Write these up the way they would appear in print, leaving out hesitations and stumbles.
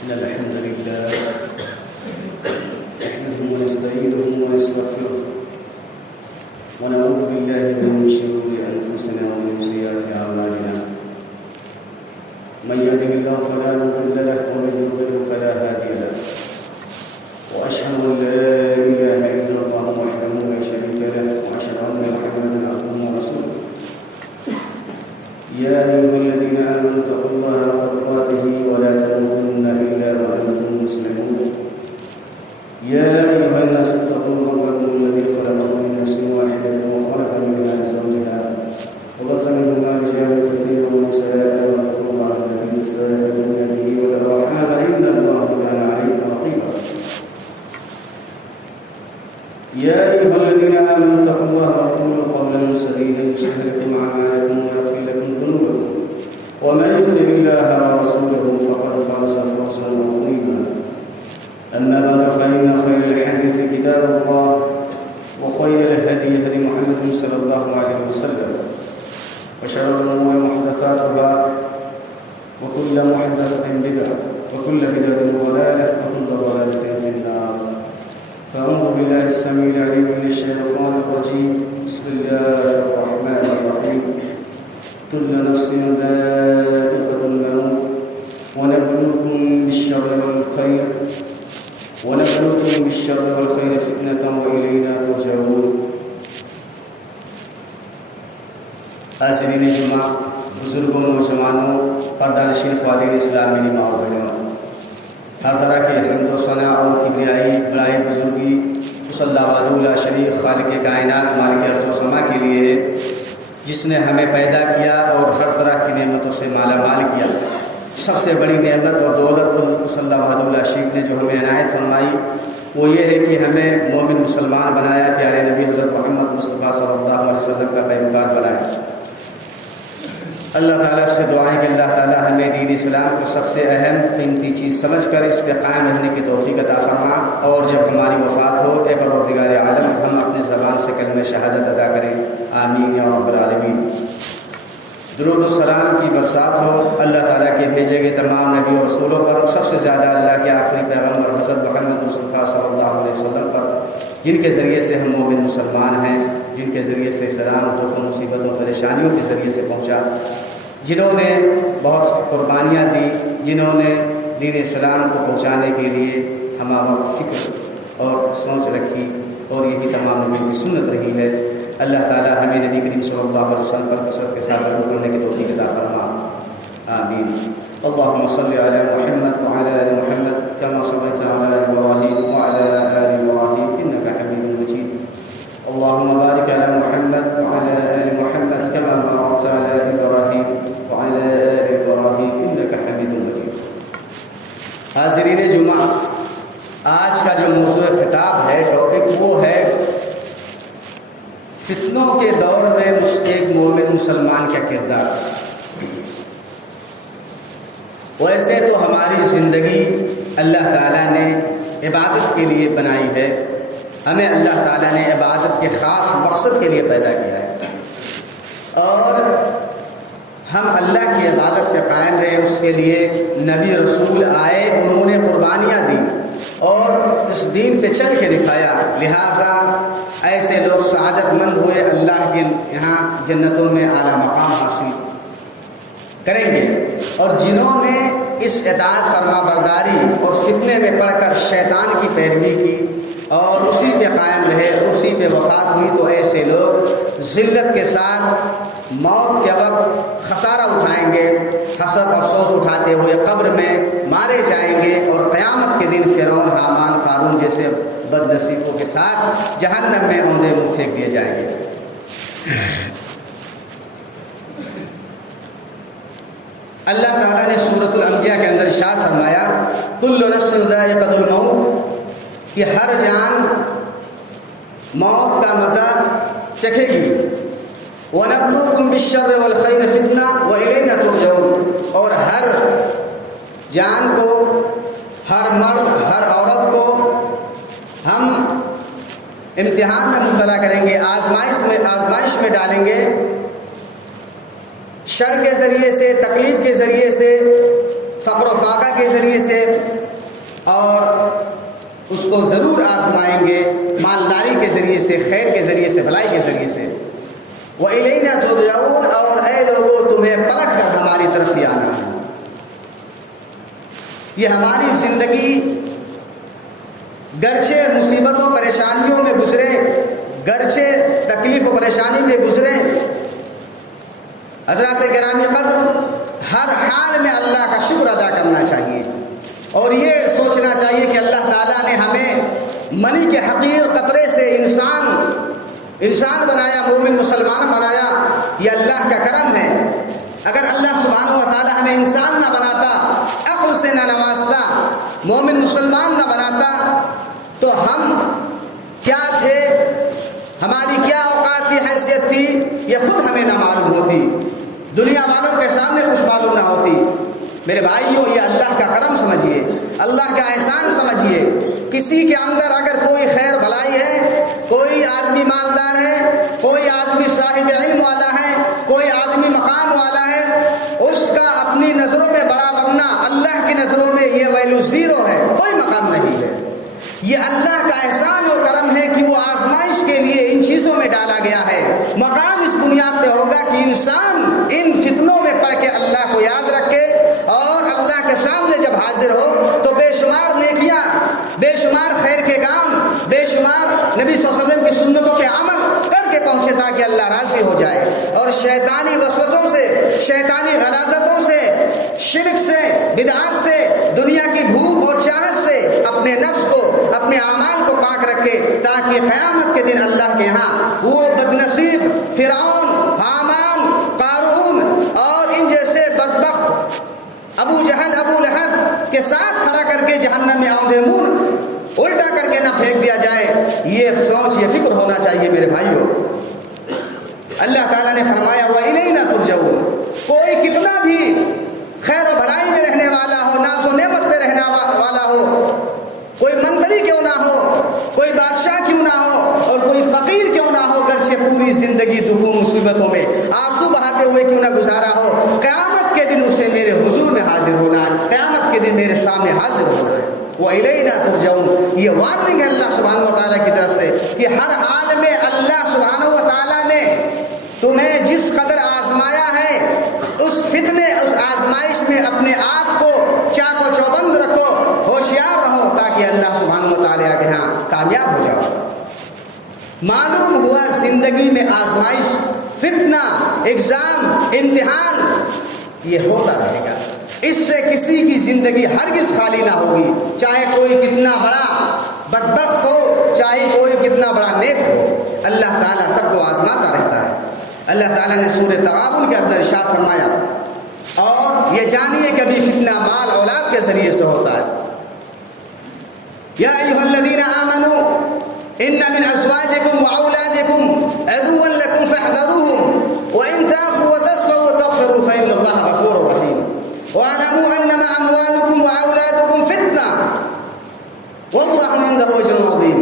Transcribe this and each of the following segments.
إن الحمد لله نحمده ونستعينه ونستغفره ونعوذ بالله من شرور أنفسنا ومن سيئات أعمالنا من يهده الله فلا مضل له ومن يضلل فلا هادي له وأشهد أن لا إله إلا الله وحده لا شريك له وأشهد أن محمدا عبده ورسوله يا أيها الذين آمنوا اتقوا الله حق تقاته ولا تموتن إلا وأنتم مسلمون يا أيها الناس اتقوا ربكم الذي خلقكم من نفس واحدة وخلق منها زوجها وبث منهما رجالا كثيرا ونساء واتقوا الله الذي تساءلون به والأرحام إن الله كان عليكم رقيبا يا أيها الذين آمنوا اتقوا الله وقولوا قولا سديدا يصلح لكم أعمالكم ويغفر لكم ذنوبكم ومن يطع الله ورسوله فقد فاز فوزا عظيما أما بعد فإن خير الحديث كتاب الله وخير الهدي هدي محمد صلى الله عليه وسلم وشر الأمور محدثاتها وكل محدثة بدعة وكل بدعة ضلالة وكل ضلالة في النار فأعوذ بالله السميع العليم من الشيطان الرجيم بسم الله الرحمن الرحيم كل نفس ذائقة الموت ونبلوكم بالشر والخير فتنة وإلينا ترجعون. حاضرین جمعہ، بزرگوں، نوجوانوں، پردہ نشین خواتین اسلام، میری ماں اور بہنوں، ہر طرح کے حمد و ثنا اور کبریائی، بڑائی، بزرگی اس اللہ وحدہ لا شریک خالق کائنات مالک ارض و سما کے لیے ہے جس نے ہمیں پیدا کیا اور ہر طرح کی نعمتوں سے مالا مال کیا. سب سے بڑی نعمت اور دولت اس اللہ وحدہ لا شریک نے جو ہمیں عنایت فرمائی وہ یہ ہے کہ ہمیں مومن مسلمان بنایا، پیارے نبی حضرت محمد مصطفیٰ صلی اللہ علیہ وسلم کا پیروکار بنایا. اللہ تعالیٰ سے دعائیں کہ اللہ تعالیٰ ہمیں دین اسلام کو سب سے اہم قیمتی چیز سمجھ کر اس پہ قائم رہنے کی توفیق عطا فرما، اور جب ہماری وفات ہو اے پروردگار عالم ہم اپنی زبان سے کلمہ شہادت ادا کریں، آمین یا رب العالمین. درود و سلام کی برسات ہو اللہ تعالیٰ کے بھیجے گئے تمام نبی اور رسولوں پر، سب سے زیادہ اللہ کے آخری پیغمبر حضرت محمد مصطفیٰ صلی اللہ علیہ وسلم پر، جن کے ذریعے سے ہم مومن مسلمان ہیں. جن کے ذریعے سے اسلام دکھوں مصیبتوں پریشانیوں کے ذریعے سے پہنچا، جنہوں نے بہت قربانیاں دی، جنہوں نے دین اسلام کو پہنچانے کے لیے ہمارا فکر اور سوچ رکھی، اور یہی تمام نبیوں کی سنت رہی ہے۔ اللہ تعالی ہمیں نبی کریم صلی اللہ علیہ وسلم پر کثرت کے ساتھ عمل کرنے کی توفیق عطا فرما، آمین۔ اللهم صل على محمد وعلى آل محمد كما صليت على إبراهيم وعلى آل إبراهيم إنك حميد مجيد۔ اللهم بارك على محمد وعلى آل محمد كما باركت على إبراهيم وعلى آل إبراهيم إنك حميد مجيد۔ حاضرین جمعہ، آج کا جو موضوع خطاب ہے، ٹاپک، وہ ہے فتنوں کے دور میں ایک مومن مسلمان کا کردار۔ ویسے تو ہماری زندگی اللہ تعالیٰ نے عبادت کے لیے بنائی ہے، ہمیں اللہ تعالیٰ نے عبادت کے خاص مقصد کے لیے پیدا کیا ہے، اور ہم اللہ کی عبادت پہ قائم رہے، اس کے لیے نبی رسول آئے، انہوں نے قربانیاں دی اور اس دین پہ چل کے دکھایا، لہٰذا ایسے لوگ سعادت مند ہوئے، اللہ کے یہاں جنتوں میں اعلیٰ مقام حاصل کریں گے۔ اور جنہوں نے اس اطاعت فرما برداری اور فتنے میں پڑھ کر شیطان کی پیروی کی اور اسی پہ قائم رہے، اسی پہ وفات ہوئی، تو ایسے لوگ ذلت کے ساتھ موت کے وقت خسارہ اٹھائیں گے، حسرت افسوس اٹھاتے ہوئے قبر میں مارے جائیں گے، اور قیامت کے دن فرعون، حامان، قارون جیسے بد نصیبوں کے ساتھ جہنم میں اوندے منہ پھینک دیے جائیں گے۔ اللہ تعالیٰ نے سورۃ الانبیاء کے اندر ارشاد فرمایا، کل نفس ذائقۃ الموت، کہ ہر جان موت کا مزہ چکھے گی۔ وَنَبْلُوكُمْ بِالشَّرِّ وَالْخَيْرِ فِتْنَةً وَإِلَيْنَا تُرْجَعُونَ، اور ہر جان کو، ہر مرد، ہر عورت کو ہم امتحان میں مبتلا کریں گے، آزمائش میں ڈالیں گے، شر کے ذریعے سے، تکلیف کے ذریعے سے، فقر و فاقہ کے ذریعے سے، اور اس کو ضرور آزمائیں گے مالداری کے ذریعے سے، خیر کے ذریعے سے، بھلائی کے ذریعے سے۔ وَإِلَيْنَا تُرْجَعُونَ، اور اے لوگوں تمہیں پلٹ کر ہماری طرف ہی آنا ہے۔ یہ ہماری زندگی گرچہ مصیبتوں پریشانیوں میں گزرے، گرچہ تکلیف و پریشانی میں گزرے، حضرات گرامی قدر، ہر حال میں اللہ کا شکر ادا کرنا چاہیے، اور یہ سوچنا چاہیے کہ اللہ تعالیٰ نے ہمیں منی کے حقیر قطرے سے انسان بنایا، مومن مسلمان بنایا، یہ اللہ کا کرم ہے۔ اگر اللہ سبحانہ و تعالیٰ ہمیں انسان نہ بناتا، عقل سے نہ نوازتا، مومن مسلمان نہ بناتا، تو ہم کیا تھے، ہماری کیا اوقات کی حیثیت تھی، یہ خود ہمیں نہ معلوم ہوتی، دنیا والوں کے سامنے کچھ معلوم نہ ہوتی۔ میرے بھائیوں، یہ اللہ کا کرم سمجھیے، اللہ کا احسان سمجھیے۔ کسی کے اندر اگر کوئی خیر بھلائی ہے، کوئی آدمی مالدار ہے، کوئی آدمی صاحب علم والا ہے، کوئی آدمی مقام والا ہے، اس کا اپنی نظروں میں بڑا بننا، اللہ کی نظروں میں یہ ویلو زیرو ہے، کوئی مقام نہیں ہے۔ یہ اللہ کا احسان و کرم ہے کہ وہ آزمائش کے لیے ان چیزوں میں ڈالا گیا ہے۔ مقام اس بنیاد پہ ہوگا کہ انسان ان فتنوں میں پڑھ کے اللہ کو یاد رکھے، اور اللہ کے سامنے جب حاضر ہو تو بے شمار نیکیاں، بے شمار خیر کے کام، بے شمار نبی صلی اللہ علیہ وسلم کی سنتوں پہ عمل کر کے پہنچے، تاکہ اللہ راضی ہو جائے، اور شیطانی وسوسوں سے، شیطانی غلاظتوں سے، شرک سے، بدعات سے، دنیا کی بھوک اور چاہت سے اپنے نفس کو، اپنے اعمال کو پاک رکھے، تاکہ قیامت کے دن اللہ کے ہاں وہ بدنصیب فرعون، حامان، قارون اور ان جیسے بدبخت ابو جہل، ابو لہب کے ساتھ کھڑا کر کے جہنم میں اوندھے منہ الٹا کر کے نہ پھینک دیا جائے۔ یہ سوچ، یہ فکر ہونا چاہیے میرے بھائیوں۔ اللہ تعالیٰ نے فرمایا وَإِلَيْنَا تُرْجَعُونَ، کوئی کتنا بھی خیر و بھلائی میں رہنے والا ہو، ناز و نعمت میں رہنے والا ہو، کوئی منتری کیوں نہ ہو، کوئی بادشاہ کیوں نہ ہو، اور کوئی فقیر کیوں نہ ہو، گرچہ پوری زندگی دکھوں مصیبتوں میں آنسو بہاتے ہوئے کیوں نہ گزارا ہو، قیامت کے دن اسے میرے حضور میں حاضر ہونا ہے، قیامت کے دن میرے سامنے حاضر ہونا ہے۔ وَإِلَيْنَا تُرْجَعُونَ، یہ وارننگ ہے اللہ سبحانہ و تعالیٰ کی طرف سے کہ ہر حال میں اللہ سبحانہ و تعالیٰ نے تمہیں جس قدر آزمایا ہے اس فتنے اس آزمائش میں اپنے آپ کو چاق و چوبند رکھو، ہوشیار رہو، تاکہ اللہ سبحانہ و تعالیٰ کے ہاں کامیاب ہو جاؤ۔ معلوم ہوا زندگی میں آزمائش، فتنہ، ایگزام، امتحان یہ ہوتا رہے گا، اس سے کسی کی زندگی ہرگز خالی نہ ہوگی، چاہے کوئی کتنا بڑا بدبخت ہو، چاہے کوئی کتنا بڑا نیک ہو، اللہ تعالیٰ سب کو آزماتا رہتا ہے۔ اللہ تعالیٰ نے سورہ تغابن کے اندر ارشاد فرمایا، اور یہ جانیے کہ ابھی فتنہ مال اولاد کے ذریعے سے ہوتا ہے۔ یا ایھا الذین آمنوا ان من ازواجکم واولادکم عدوا لکم فاحذروہم وان تعفوا وتصفحوا وتغفروا فان اللہ غفور رحیم واعلموا انما اموالکم واولادکم فتنہ واللہ عنده اجر عظیم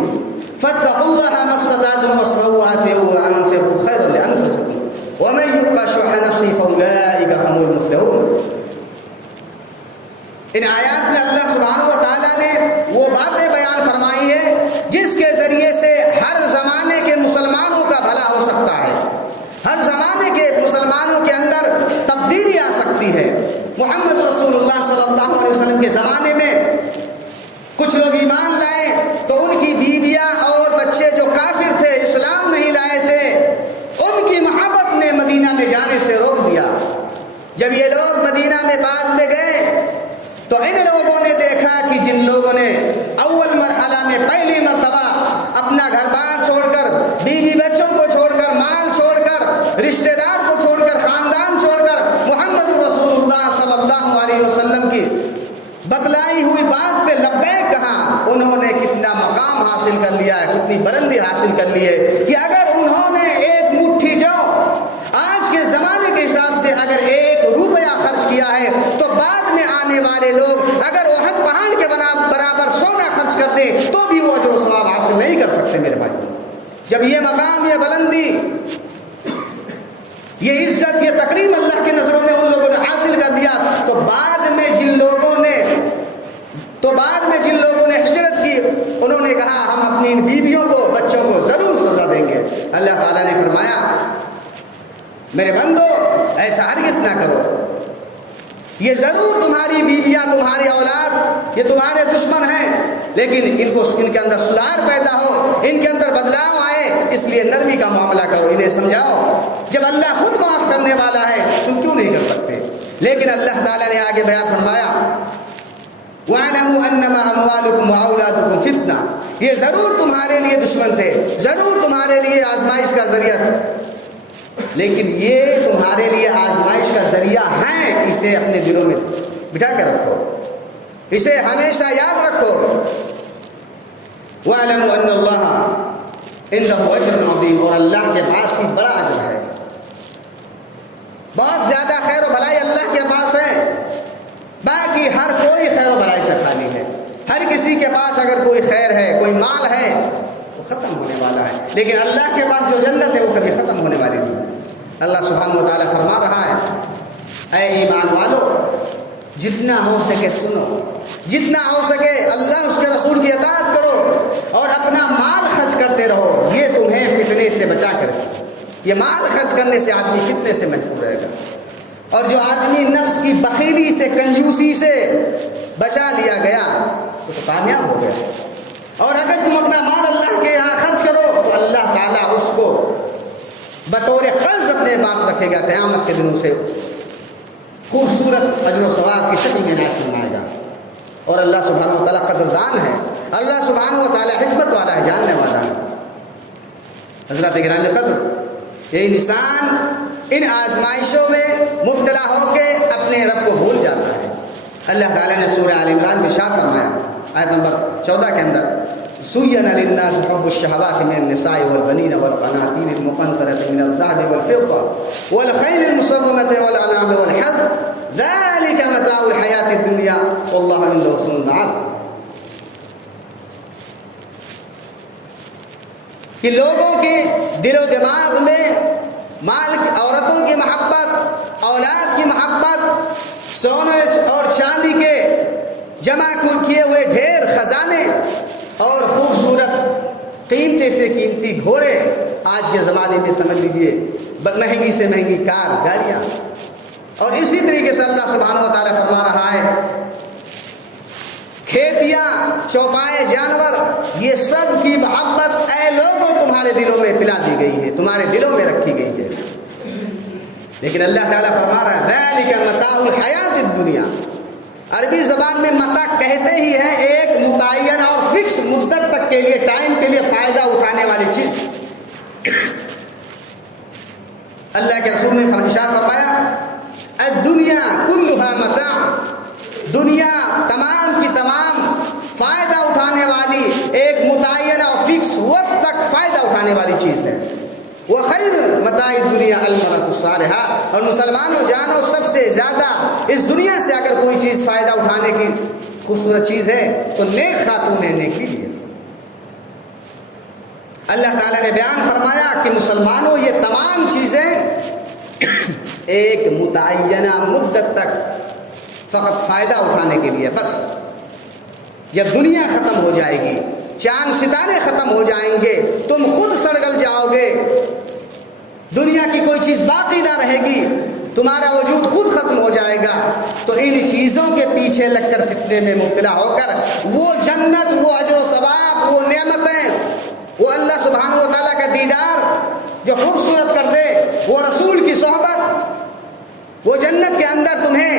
فاتقوا اللہ ما استطعتم واسمعوا وأطیعوا وانفقوا خیرا لانفسکم ومن یوق شح نفسہ فاولئک هم المفلحون۔ ان آیات میں اللہ سبحانہ و تعالیٰ نے وہ باتیں بیان فرمائی ہے جس کے ذریعے سے ہر زمانے کے مسلمانوں کا بھلا ہو سکتا ہے، ہر زمانے کے مسلمانوں کے اندر تبدیلی آ سکتی ہے۔ محمد رسول اللہ صلی اللہ علیہ وسلم کے زمانے میں کچھ لوگ ایمان لائے تو ان کی بیویاں اور بچے جو کافر تھے، اسلام نہیں لائے تھے، ان کی محبت نے مدینہ میں جانے سے روک دیا۔ جب یہ لوگ مدینہ میں بعد میں گئے تو ان لوگوں نے دیکھا کہ جن لوگوں نے اول مرحلہ میں پہلی مرتبہ اپنا گھر بار چھوڑ کر، بیوی بچوں کو چھوڑ کر، مال چھوڑ کر، رشتہ دار کو چھوڑ کر، خاندان چھوڑ کر محمد رسول اللہ صلی اللہ علیہ وسلم کی بتلائی ہوئی بات پہ لبیک کہا، انہوں نے کتنا مقام حاصل کر لیا ہے، کتنی بلندی حاصل کر لی ہے کہ اگر انہوں نے ایک مٹھی جو آج کے زمانے کے حساب سے اگر 1 روپیہ خرچ کیا ہے تو بعد میں آنے والے لوگ اگر احد پہاڑ کے برابر سونا خرچ کر دیں تو بھی وہ اجر و ثواب حاصل نہیں کر سکتے۔ میرے بھائی، جب یہ مقام، یہ بلندی، یہ عزت، یہ تکریم اللہ کی نظروں میں ان لوگوں نے حاصل کر دیا تو بعد میں جن لوگوں نے ہجرت کی، انہوں نے کہا ہم اپنی بیویوں کو، بچوں کو ضرور سزا دیں گے۔ اللہ تعالیٰ نے فرمایا میرے بندو ایسا ہرگز نہ کرو، یہ ضرور تمہاری بیویاں، تمہاری اولاد یہ تمہارے دشمن ہیں، لیکن ان کے اندر سدھار پیدا ہو، ان کے اندر بدلاؤ آئے، اس لیے نرمی کا معاملہ کرو، انہیں سمجھاؤ۔ جب اللہ خود معاف کرنے والا ہے تم کیوں نہیں کر سکتے؟ لیکن اللہ تعالیٰ نے آگے بیان فرمایا وَاعْلَمُوا أَنَّمَا أَمْوَالُكُمْ وَأَوْلَادُكُمْ فِتْنَةٌ، یہ ضرور تمہارے لیے دشمن تھے، ضرور تمہارے لیے آزمائش کا ذریعہ تھا، لیکن یہ تمہارے لیے آزمائش کا ذریعہ ہیں، اسے اپنے دلوں میں بٹھا کر رکھو، اسے ہمیشہ یاد رکھو۔ وَاعْلَمُوا أَنَّ اللَّهَ عِندَهُ أَجْرٌ عَظِيمٌ، اور اللہ کے پاس ہی بڑا اجر ہے، بہت زیادہ خیر و بھلائی اللہ کے پاس ہے۔ باقی ہر کوئی خیر و بھلائی سے خالی ہے، ہر کسی کے پاس اگر کوئی خیر ہے، کوئی مال ہے، وہ ختم ہونے والا ہے، لیکن اللہ کے پاس جو جنت ہے وہ کبھی ختم ہونے والی نہیں۔ اللہ سبحانہ و تعالیٰ فرما رہا ہے اے ایمان والو، جتنا ہو سکے سنو، جتنا ہو سکے اللہ اس کے رسول کی اطاعت کرو اور اپنا مال خرچ کرتے رہو، یہ تمہیں فتنے سے بچا کر دے۔ یہ مال خرچ کرنے سے آدمی فتنے سے محفوظ رہے گا، اور جو آدمی نفس کی بخیلی سے، کنجوسی سے بچا لیا گیا تو کامیاب ہو گیا۔ اور اگر تم اپنا مال اللہ کے یہاں خرچ کرو تو اللہ تعالیٰ اس کو بطور قرض اپنے پاس رکھے گا، قیامت کے دنوں سے خوبصورت اجر و ثواب کی شکل میں عنایت فرمائے گا۔ اور اللہ سبحانہ و تعالیٰ قدردان ہے، اللہ سبحانہ و تعالیٰ حکمت والا ہے، جاننے والا ہے۔ حضرات گرامی قدر، یہ انسان ان آزمائشوں میں مبتلا ہو کے اپنے رب کو بھول جاتا ہے۔ اللہ تعالیٰ نے سورہ آل عمران میں ارشاد فرمایا آیت نمبر 14 کے اندر زُيِّنَ لِلنَّاسِ حُبُّ الشَّهَوَاتِ مِنَ النِّسَاءِ وَالْبَنِينَ وَالْقَنَاطِيرِ الْمُقَنطَرَةِ مِنَ الذَّهَبِ وَالْفِضَّةِ وَالْخَيْلِ الْمُسَوَّمَةِ وَالْأَنْعَامِ وَالْحَرْثِ ذَلِكَ مَتَاعُ الْحَيَاةِ الدُّنْيَا وَاللَّهُ عِندَهُ حُسْنُ الْمَآبِ، کہ لوگوں کے دل و دماغ میں مال کی، عورتوں کی محبت، اولاد کی محبت، سونے اور چاندی کے جمع کیے ہوئے ڈھیر خزانے اور خوبصورت قیمتی سے قیمتی گھوڑے آج کے زمانے میں سمجھ لیجئے مہنگی سے مہنگی کار گاڑیاں، اور اسی طریقے سے اللہ سبحانہ و تعالیٰ فرما رہا ہے کھیتیاں، چوپائے جانور، یہ سب کی محبت اے لوگوں تمہارے دلوں میں پلا دی گئی ہے، تمہارے دلوں میں رکھی گئی ہے۔ لیکن اللہ تعالیٰ فرما رہا ہے ذَلِكَ مَتَاعُ الْحَيَاةِ الدُّنْيَا، عربی زبان میں متاع کہتے ہی ہیں ایک متعین اور فکس مدت تک کے لیے، ٹائم کے لیے فائدہ اٹھانے والی چیز۔ اللہ کے رسول نے ارشاد فرمایا الدنیا کلھا متاع، دنیا تمام کی تمام فائدہ اٹھانے والی ایک متعین اور فکس وقت تک فائدہ اٹھانے والی چیز ہے۔ وخیر متاع الدنیا المرأۃ الصالحہ، اور مسلمانوں جانو سب سے زیادہ اس دنیا سے اگر کوئی چیز فائدہ اٹھانے کی خوبصورت چیز ہے تو نیک خاتون ہے، نیکی لیے۔ اللہ تعالیٰ نے بیان فرمایا کہ مسلمانوں یہ تمام چیزیں ایک متعینہ مدت تک فقط فائدہ اٹھانے کے لیے، بس جب دنیا ختم ہو جائے گی، چاند ستارے ختم ہو جائیں گے، تم خود سڑگل جاؤ گے، دنیا کی کوئی چیز باقی نہ رہے گی، تمہارا وجود خود ختم ہو جائے گا، تو ان چیزوں کے پیچھے لگ کر فتنے میں مبتلا ہو کر وہ جنت، وہ اجر و ثواب، وہ نعمتیں، وہ اللہ سبحانہ و تعالیٰ کا دیدار جو خوبصورت کر دے، وہ رسول کی صحبت، وہ جنت کے اندر تمہیں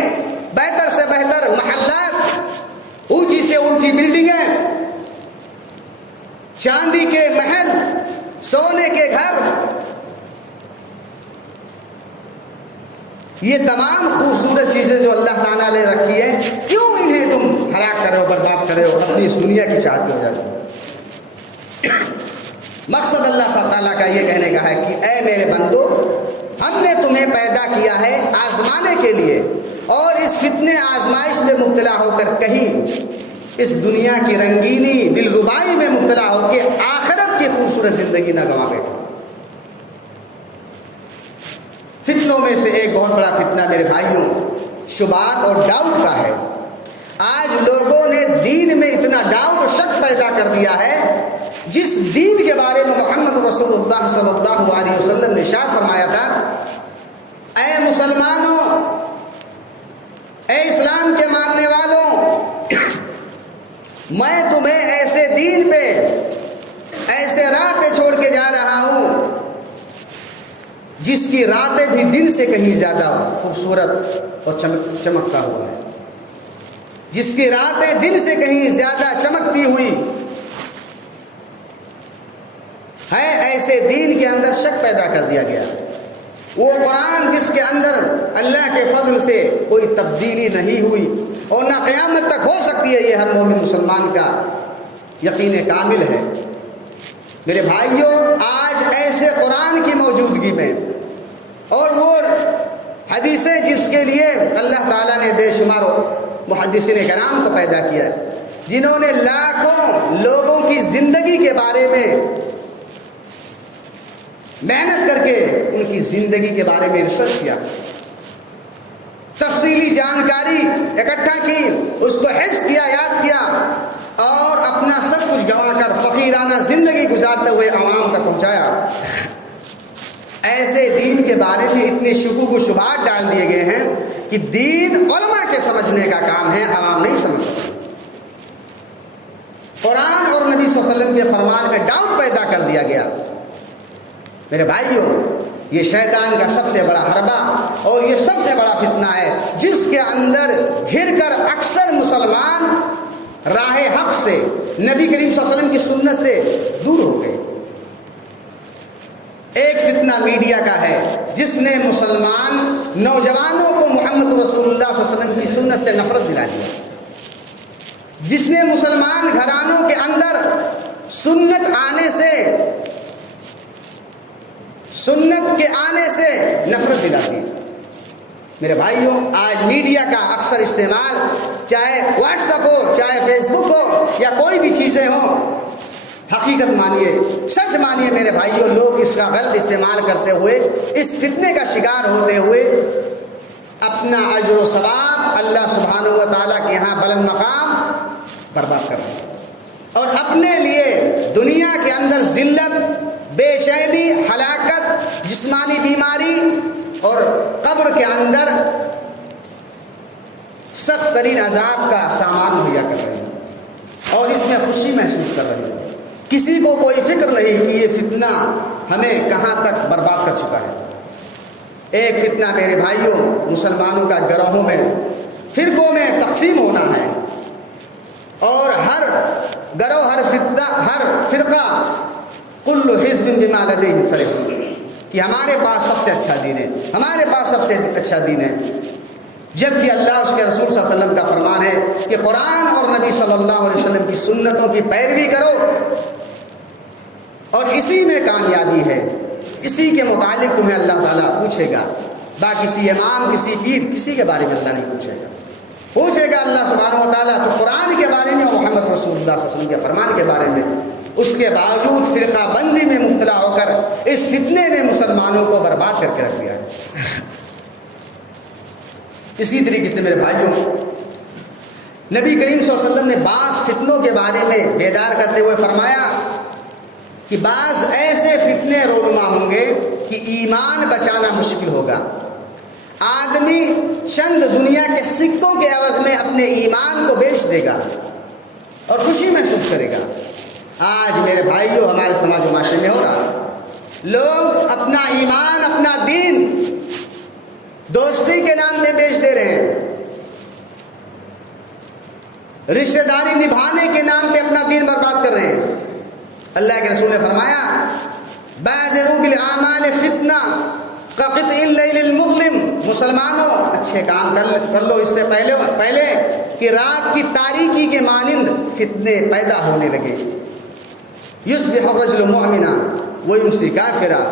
بہتر سے بہتر محلات، اونچی سے اونچی بلڈنگیں، چاندی کے محل، سونے کے گھر، یہ تمام خوبصورت چیزیں جو اللہ تعالیٰ نے رکھی ہیں، کیوں انہیں تم ہلاک کرے ہو، برباد کرے ہو اپنی اس دنیا کی چاہت کی وجہ سے؟ مقصد اللہ تعالیٰ کا یہ کہنے کا ہے کہ اے میرے بندو، ہم نے تمہیں پیدا کیا ہے آزمانے کے لیے، اور اس فتنے آزمائش میں مبتلا ہو کر کہیں اس دنیا کی رنگینی دلربائی میں مبتلا ہو کے آخرت کی خوبصورت زندگی نہ گنوا بیٹھو۔ فتنوں میں سے ایک بہت بڑا فتنہ میرے بھائیوں شبہات اور ڈاؤٹ کا ہے۔ آج لوگوں نے دین میں اتنا ڈاؤٹ اور شک پیدا کر دیا ہے، جس دین کے بارے میں محمد رسول اللہ صلی اللہ علیہ وسلم نے ارشاد فرمایا تھا اے مسلمانوں، اے اسلام کے ماننے والوں، میں تمہیں ایسے دین پہ، ایسے راہ پہ چھوڑ کے جا رہا ہوں جس کی راتیں بھی دن سے کہیں زیادہ خوبصورت اور چمکتا ہوا ہے، جس کی راتیں دن سے کہیں زیادہ چمکتی ہوئی ہے۔ ایسے دین کے اندر شک پیدا کر دیا گیا، وہ قرآن جس کے اندر اللہ کے فضل سے کوئی تبدیلی نہیں ہوئی اور نہ قیامت تک ہو سکتی ہے، یہ ہر مومن مسلمان کا یقین کامل ہے۔ میرے بھائیوں، آج ایسے قرآن کی موجودگی میں اور وہ حدیثیں جس کے لیے اللہ تعالیٰ نے بے شمار محدثین کرام کو پیدا کیا ہے، جنہوں نے لاکھوں لوگوں کی زندگی کے بارے میں محنت کر کے ان کی زندگی کے بارے میں ریسرچ کیا، تفصیلی جانکاری اکٹھا کی، اس کو حفظ کیا، یاد کیا، اور اپنا سب کچھ گنوا کر فقیرانہ زندگی گزارتے ہوئے عوام تک پہنچایا۔ ایسے دین کے بارے میں اتنے شکوک و شبہات ڈال دیے گئے ہیں کہ دین علماء کے سمجھنے کا کام ہے، عوام نہیں سمجھ سکتے۔ قرآن اور نبی صلی اللہ علیہ وسلم کے فرمان میں ڈاؤٹ پیدا کر دیا گیا۔ میرے بھائیوں، یہ شیطان کا سب سے بڑا حربہ اور یہ سب سے بڑا فتنہ ہے، جس کے اندر گھر کر اکثر مسلمان راہ حق سے، نبی کریم صلی اللہ علیہ وسلم کی سنت سے دور ہو گئے۔ ایک فتنہ میڈیا کا ہے جس نے مسلمان نوجوانوں کو محمد رسول اللہ صلی اللہ علیہ وسلم کی سنت سے نفرت دلا دیا، جس نے مسلمان گھرانوں کے اندر سنت کے آنے سے نفرت دلا دی۔ میرے بھائیوں، آج میڈیا کا اکثر استعمال، چاہے واٹس ایپ ہو، چاہے فیس بک ہو، یا کوئی بھی چیزیں ہوں، حقیقت مانیے، سچ مانیے میرے بھائیوں، لوگ اس کا غلط استعمال کرتے ہوئے، اس فتنے کا شکار ہوتے ہوئے اپنا اجر و ثواب اللہ سبحانہ و تعالیٰ کے یہاں بلند مقام برباد کر رہے ہیں، اور اپنے لیے دنیا کے اندر اندر ذلت، بے چینی، ہلاکت، جسمانی بیماری، اور قبر کے اندر سخت ترین عذاب کا سامان مہیا کر رہے ہیں اور اس میں خوشی محسوس کر رہے ہیں۔ کسی کو کوئی فکر نہیں کہ یہ فتنہ ہمیں کہاں تک برباد کر چکا ہے۔ ایک فتنہ میرے بھائیوں مسلمانوں کا گروہوں میں، فرقوں میں تقسیم ہونا ہے، اور ہر گروہ، ہر فرقہ کل حزب بما لدیہم فرحون، کہ ہمارے پاس سب سے اچھا دین ہے، ہمارے پاس سب سے اچھا دین ہے، جبکہ اللہ اس کے رسول صلی اللہ علیہ وسلم کا فرمان ہے کہ قرآن اور نبی صلی اللہ علیہ وسلم کی سنتوں کی پیروی کرو اور اسی میں کامیابی ہے، اسی کے متعلق تمہیں اللہ تعالیٰ پوچھے گا۔ باقی کسی امام، کسی پیر، کسی کے بارے میں اللہ نہیں پوچھے گا۔ پوچھے گا اللہ سبحانہ و تعالیٰ تو قرآن کے بارے میں اور محمد رسول اللہ صلی اللہ علیہ وسلم کے فرمان کے بارے میں۔ اس کے باوجود فرقہ بندی میں مبتلا ہو کر اس فتنے نے مسلمانوں کو برباد کر کے رکھ دیا ہے۔ اسی طریقے سے میرے بھائیوں، نبی کریم صلی اللہ علیہ وسلم نے بعض فتنوں کے بارے میں بیدار کرتے ہوئے فرمایا کہ بعض ایسے فتنے رونما ہوں گے کہ ایمان بچانا مشکل ہوگا۔ آدمی چند دنیا کے سکوں کے عوض میں اپنے ایمان کو بیچ دے گا اور خوشی محسوس کرے گا۔ آج میرے بھائیوں ہمارے سماج و معاشرے میں ہو رہا، لوگ اپنا ایمان، اپنا دین دوستی کے نام پہ بیچ دے رہے ہیں، رشتہ داری نبھانے کے نام پہ اپنا دین برباد کر رہے ہیں۔ اللہ کے رسول نے فرمایا بادروا بالاعمال فتنہ کقطع اللیل المظلم، مسلمانوں اچھے کام کر لو اس سے پہلے کہ رات کی تاریکی کے مانند فتنے پیدا ہونے لگے۔ یصبح الرجل مؤمنا ویمسی کافرا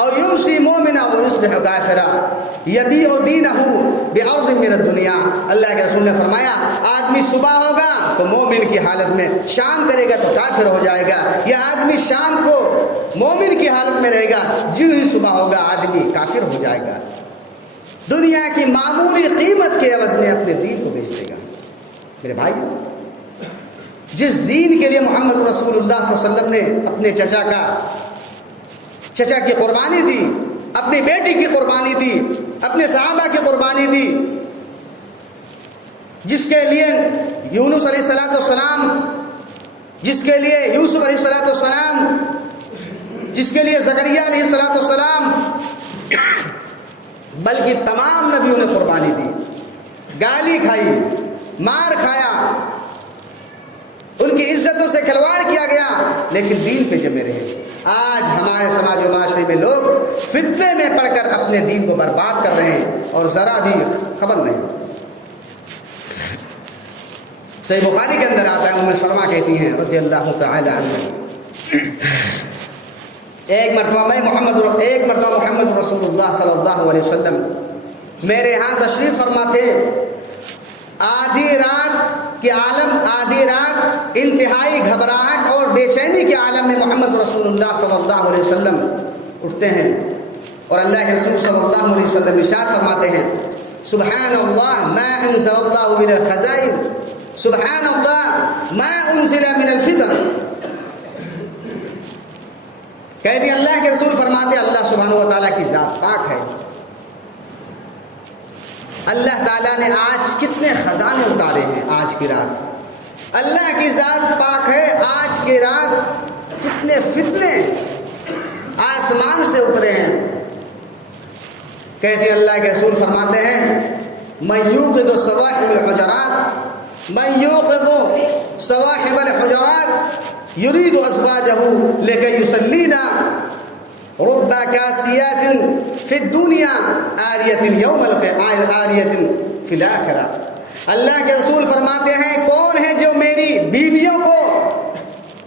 اور یمسی مومنا ویصبح کافرا یبیع دینہ بعرض من الدنیا۔ اللہ کے رسول نے فرمایا آدمی صبح ہوگا تو مومن کی حالت میں، شام کرے گا تو کافر ہو جائے گا، یا آدمی شام کو مومن کی حالت میں رہے گا، جو ہی صبح ہوگا آدمی کافر ہو جائے گا۔ دنیا کی معمولی قیمت کے عوض میں اپنے دین کو بیچ دے گا۔ میرے بھائی، جس دین کے لیے محمد رسول اللہ صلی اللہ علیہ وسلم نے اپنے چچا کی قربانی دی، اپنی بیٹی کی قربانی دی، اپنے صحابہ کی قربانی دی، جس کے لیے یونس علیہ السلام، جس کے لیے یوسف علیہ السلام، جس کے لیے زکریا علیہ السلام، بلکہ تمام نبیوں نے قربانی دی، گالی کھائی، مار کھایا، ان کی عزتوں سے کھلواڑ کیا گیا، لیکن دین پہ جمے رہے۔ آج ہمارے سماج و معاشرے میں لوگ فتنے میں پڑ کر اپنے دین کو برباد کر رہے ہیں اور ذرا بھی خبر نہیں۔ صحیح بخاری کے اندر آتا ہے، ام سلمہ کہتی ہیں رضی اللہ تعالی عنہ، ایک مرتبہ محمد رسول اللہ صلی اللہ علیہ وسلم میرے ہاں تشریف فرما تھے۔ آدھی رات انتہائی گھبراہٹ اور بے چینی کے عالم میں محمد رسول اللہ صلی اللہ علیہ وسلم اٹھتے ہیں اور اللہ کے رسول صلی اللہ علیہ وسلم ارشاد فرماتے ہیں سبحان اللہ ما انزل اللہ من الخزائن، سبحان اللہ ما انزل من الفتن۔ کہہ دیا اللہ کے رسول فرماتے ہیں اللہ سبحانہ و تعالیٰ کی ذات پاک ہے، اللہ تعالیٰ نے آج کتنے خزانے اتارے ہیں آج کی رات، اللہ کی ذات پاک ہے، آج کی رات کتنے فتنے آسمان سے اترے ہیں۔ کہتے ہیں اللہ کے رسول فرماتے ہیں من یوقظ صواحب الحجرات، من یوقظ صواحب الحجرات یرید ازواجہ لکی یصلینا رب کاسیات فی الدنیا آریت یوم آریت فی الاخرہ۔ اللہ کے رسول فرماتے ہیں کون ہے جو میری بیویوں کو،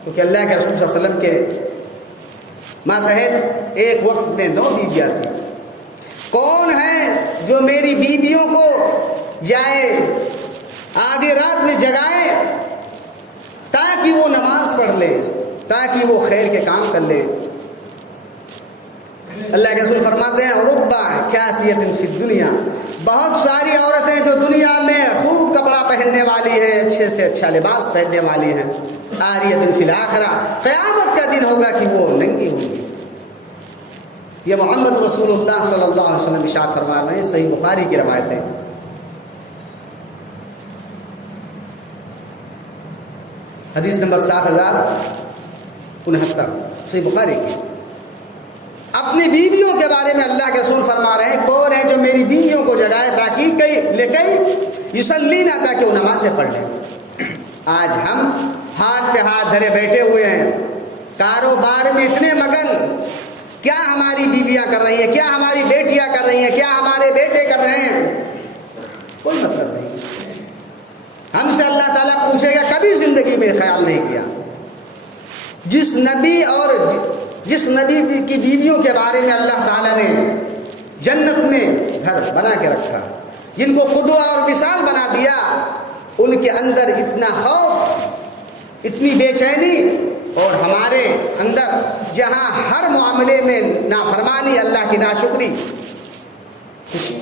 کیونکہ اللہ کے رسول صلی اللہ علیہ وسلم کے ماتحت ایک وقت میں 9 بیویاں تھیں، کون ہے جو میری بیویوں کو جائے آدھی رات میں جگائے تاکہ وہ نماز پڑھ لے، تاکہ وہ خیر کے کام کر لے۔ اللہ کے رسول فرماتے ہیں ربا کاسیۃ فی الدنیا، بہت ساری عورتیں جو دنیا میں خوب کپڑا پہننے والی ہیں، اچھے سے اچھا لباس پہننے والی ہیں، عاریۃ فی الآخرہ، قیامت کا دن ہوگا کہ وہ ننگی ہوں گی۔ یہ محمد رسول اللہ صلی اللہ علیہ وسلم ارشاد فرما رہے ہیں، صحیح بخاری کی روایت ہے۔ حدیث نمبر 7069 صحیح بخاری کی۔ اپنی بیویوں کے بارے میں اللہ کے رسول فرما رہے ہیں، کون ہے جو میری بیویوں کو جگائے تاکہ یصلینا، تاکہ وہ نمازیں پڑھ لیں۔ آج ہم ہاتھ پہ ہاتھ دھرے بیٹھے ہوئے ہیں، کاروبار میں اتنے مگن، کیا ہماری بیویاں کر رہی ہیں، کیا ہماری بیٹیاں کر رہی ہیں، کیا ہمارے بیٹے کر رہے ہیں، کوئی مطلب نہیں۔ ہم سے اللہ تعالیٰ پوچھے گا، کبھی زندگی میں خیال نہیں کیا۔ جس نبی کی بیویوں کے بارے میں اللہ تعالیٰ نے جنت میں گھر بنا کے رکھا، جن کو قدوہ اور مثال بنا دیا، ان کے اندر اتنا خوف، اتنی بے چینی، اور ہمارے اندر جہاں ہر معاملے میں نافرمانی، اللہ کی ناشکری، خوشی،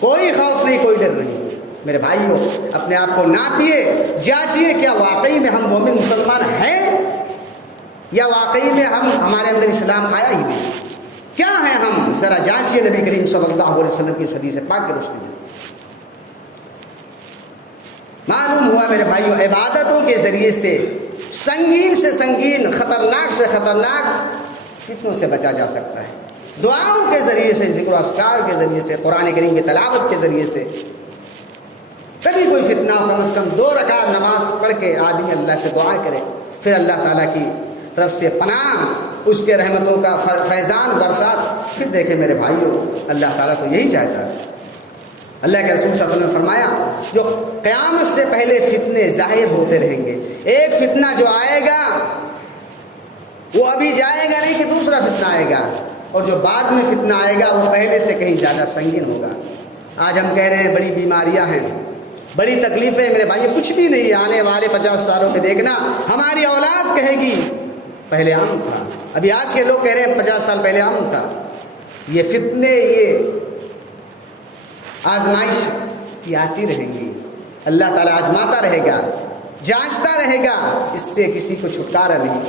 کوئی خوف نہیں، کوئی ڈر نہیں۔ میرے بھائیوں، اپنے آپ کو ناپیے، جانچیے، کیا واقعی میں ہم مومن مسلمان ہیں، یا واقعی میں ہمارے اندر اسلام آیا ہی نہیں؟ کیا ہیں ہم؟ ذرا جانچیے نبی کریم صلی اللہ علیہ وسلم کی حدیث پاک کی روشنی میں۔ معلوم ہوا میرے بھائیوں، عبادتوں کے ذریعے سے سنگین سے سنگین، خطرناک سے خطرناک فتنوں سے بچا جا سکتا ہے۔ دعاؤں کے ذریعے سے، ذکر و اذکار کے ذریعے سے، قرآن کریم کی تلاوت کے ذریعے سے کبھی کوئی فتنہ ہو، کم از کم 2 رکعت نماز پڑھ کے آدمی اللہ سے دعا کرے، پھر اللہ تعالیٰ کی طرف سے پناہ، اس کے رحمتوں کا فیضان برسات، پھر دیکھیں میرے بھائیوں، اللہ تعالیٰ تو یہی چاہتا ہے۔ اللہ کے رسول صلی اللہ علیہ وسلم نے فرمایا، جو قیامت سے پہلے فتنے ظاہر ہوتے رہیں گے، ایک فتنہ جو آئے گا وہ ابھی جائے گا نہیں کہ دوسرا فتنہ آئے گا، اور جو بعد میں فتنہ آئے گا وہ پہلے سے کہیں زیادہ سنگین ہوگا۔ آج ہم کہہ رہے ہیں بڑی بیماریاں ہیں، بڑی تکلیفیں ہیں، میرے بھائی کچھ بھی نہیں، آنے والے 50 سالوں میں دیکھنا ہماری اولاد کہے گی پہلے امن تھا۔ ابھی آج کے لوگ کہہ رہے ہیں 50 سال پہلے امن تھا۔ یہ فتنے، یہ آزمائش کی آتی رہیں گی، اللہ تعالیٰ آزماتا رہے گا، جانچتا رہے گا، اس سے کسی کو چھٹکارا نہیں۔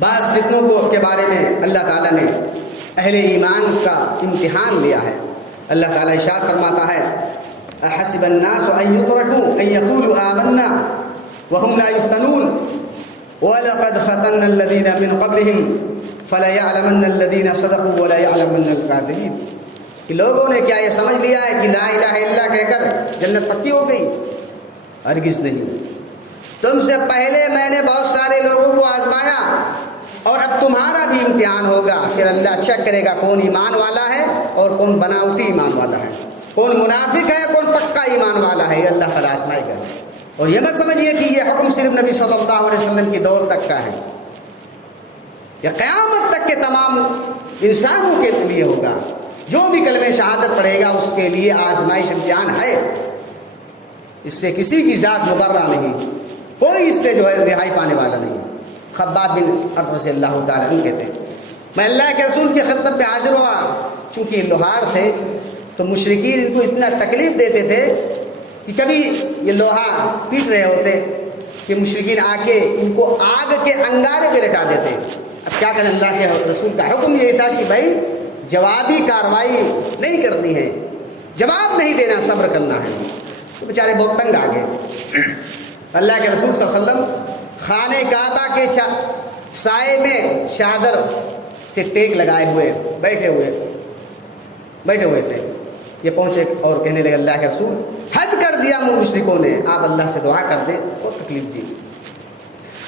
بعض فتنوں کے بارے میں اللہ تعالیٰ نے اہل ایمان کا امتحان لیا ہے۔ اللہ تعالیٰ ارشاد فرماتا ہے، احسب الناس ان يتركوا ان يقولوا آمنا وهم لا يفتنون ولقد فتنا الذين من قبلهم فليعلمن الذين صدقوا وليعلمن الكاذبين۔ کہ لوگوں نے کیا یہ سمجھ لیا ہے کہ لا الہ الا اللہ کہہ کر جنت پکی ہو گئی؟ ہرگز نہیں۔ تم سے پہلے میں نے بہت سارے لوگوں کو آزمایا، اور اب تمہارا بھی امتحان ہوگا، پھر اللہ چیک کرے گا کون ایمان والا ہے اور کون بناوٹی ایمان والا ہے، کون منافق ہے، کون پکا ایمان والا ہے، یہ اللہ تعالیٰ آزمائے گا۔ اور یہ مت سمجھیے کہ یہ حکم صرف نبی صلی اللہ علیہ وسلم کی دور تک کا ہے، یہ قیامت تک کے تمام انسانوں کے لیے ہوگا۔ جو بھی کلمہ شہادت پڑھے گا اس کے لیے آزمائش، امتحان ہے، اس سے کسی کی ذات مبرہ نہیں، کوئی اس سے جو ہے رہائی پانے والا نہیں۔ خباب بن ارط رضی اللہ تعالیٰ عنہ کہتے ہیں، میں اللہ کے رسول کی خدمت پہ حاضر ہوا، چونکہ یہ لوہار تھے تو مشرکین ان کو اتنا تکلیف دیتے تھے کہ کبھی یہ لوہا پیٹ رہے ہوتے کہ مشرکین آ کے ان کو آگ کے انگارے پہ لٹا دیتے۔ اب کیا کریں، اللہ کے رسول کا حکم یہ تھا کہ بھائی جوابی کارروائی نہیں کرنی ہے، جواب نہیں دینا، صبر کرنا ہے۔ تو بیچارے بہت تنگ آ گئے۔ اللہ کے رسول صلی اللہ علیہ وسلم خانہ کعبہ کے سائے میں چادر سے ٹیک لگائے ہوئے بیٹھے ہوئے تھے۔ یہ پہنچے اور کہنے لگے، اللہ کے رسول حد کر دیا مشرکوں نے، آپ اللہ سے دعا کر دیں، بہت تکلیف دی۔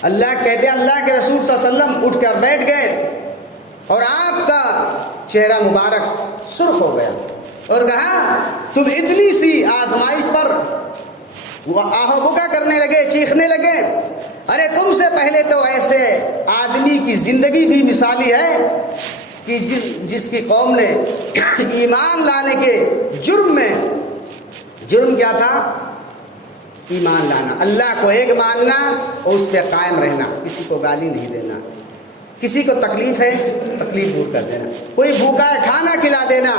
اللہ کہتے ہیں اللہ کے رسول صلی اللہ علیہ وسلم اٹھ کر بیٹھ گئے اور آپ کا چہرہ مبارک سرخ ہو گیا اور کہا، تم اتنی سی آزمائش پر وہ آہو بکا کرنے لگے، چیخنے لگے، ارے تم سے پہلے تو ایسے آدمی کی زندگی بھی مثالی ہے کہ جس کی قوم نے ایمان لانے کے جرم کیا تھا؟ ایمان لانا، اللہ کو ایک ماننا اور اس پہ قائم رہنا، کسی کو گالی نہیں دینا، کسی کو تکلیف ہے تکلیف دور کر دینا، کوئی بھوکا ہے کھانا کھلا دینا،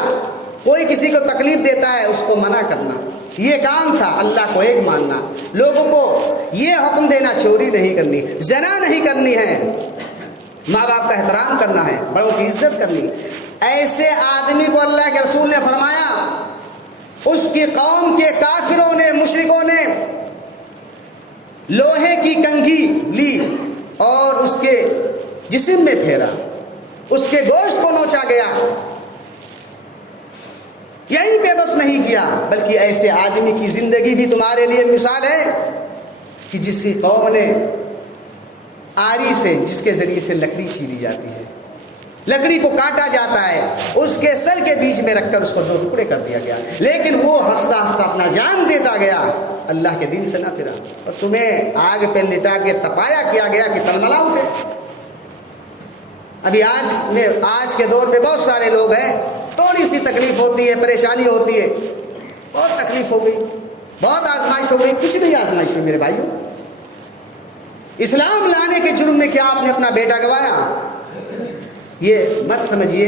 کوئی کسی کو تکلیف دیتا ہے اس کو منع کرنا، یہ کام تھا اللہ کو ایک ماننا، لوگوں کو یہ حکم دینا چوری نہیں کرنی، زنا نہیں کرنی ہے، ماں باپ کا احترام کرنا ہے، بڑوں کی عزت کرنی۔ ایسے آدمی کو اللہ کے رسول نے فرمایا اس کی قوم کے کافروں نے، مشرکوں نے لوہے کی کنگھی لی اور اس کے جسم میں پھیرا، اس کے گوشت کو نوچا گیا، یہیں پہ بس نہیں کیا بلکہ ایسے آدمی کی زندگی بھی تمہارے لیے مثال ہے کہ جس کی قوم نے آری سے، جس کے ذریعے سے لکڑی چھیلی جاتی ہے، لکڑی کو کاٹا جاتا ہے، اس کے سر کے بیچ میں رکھ کر اس کو 2 ٹکڑے کر دیا گیا، لیکن وہ ہنستا ہنستا اپنا جان دیتا گیا، اللہ کے دین سے نہ پھرا، اور تمہیں آگ پہ لٹا کے تپایا کیا گیا کہ تلملا اٹھے۔ ابھی آج کے دور میں بہت سارے لوگ ہیں، تھوڑی سی تکلیف ہوتی ہے، پریشانی ہوتی ہے، بہت تکلیف ہو گئی، بہت آزمائش ہو گئی، کچھ نہیں آزمائش ہوئی میرے بھائیوں۔ اسلام لانے کے جرم میں کیا آپ نے اپنا بیٹا گوایا؟ یہ مت سمجھیے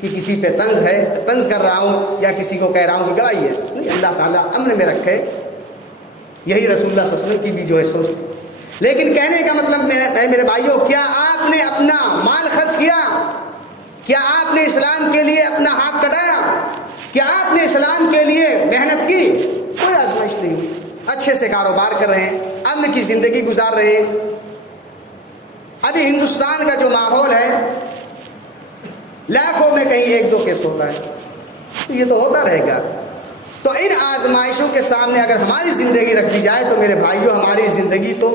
کہ کسی پہ طنز کر رہا ہوں یا کسی کو کہہ رہا ہوں کہ گواہی ہے، نہیں، اللہ تعالیٰ امن میں رکھے، یہی رسول اللہ صلی اللہ علیہ وسلم کی بھی جو ہے سوچ۔ لیکن کہنے کا مطلب میرے بھائیوں، کیا آپ نے اپنا مال خرچ کیا؟ کیا آپ نے اسلام کے لیے اپنا ہاتھ کٹایا؟ کیا آپ نے اسلام کے لیے محنت کی؟ کوئی آزمائش نہیں ہوئی، اچھے سے کاروبار کر رہے ہیں، امن کی زندگی گزار رہے ہیں۔ ابھی ہندوستان کا جو ماحول ہے، لاکھوں میں کہیں 1-2 کیس ہوتا ہے، تو یہ تو ہوتا رہے گا۔ تو ان آزمائشوں کے سامنے اگر ہماری زندگی رکھ دی جائے تو میرے بھائیوں، ہماری زندگی تو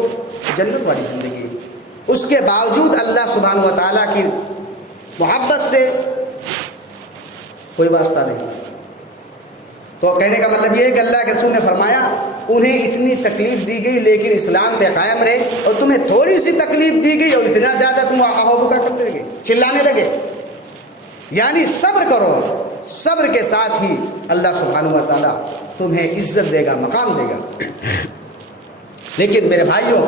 جنت والی زندگی ہے۔ اس کے باوجود اللہ سبحانہ و تعالیٰ کی محبت سے کوئی واسطہ نہیں۔ تو کہنے کا مطلب یہ ہے کہ اللہ کے رسول نے فرمایا انہیں اتنی تکلیف دی گئی لیکن اسلام پہ قائم رہے، اور تمہیں تھوڑی سی تکلیف دی گئی اور اتنا زیادہ تم آہوبکا کرنے لگے، چلانے لگے۔ یعنی صبر کرو، صبر کے ساتھ ہی اللہ سبحانہ و تعالیٰ تمہیں عزت دے گا، مقام دے گا۔ لیکن میرے بھائیوں،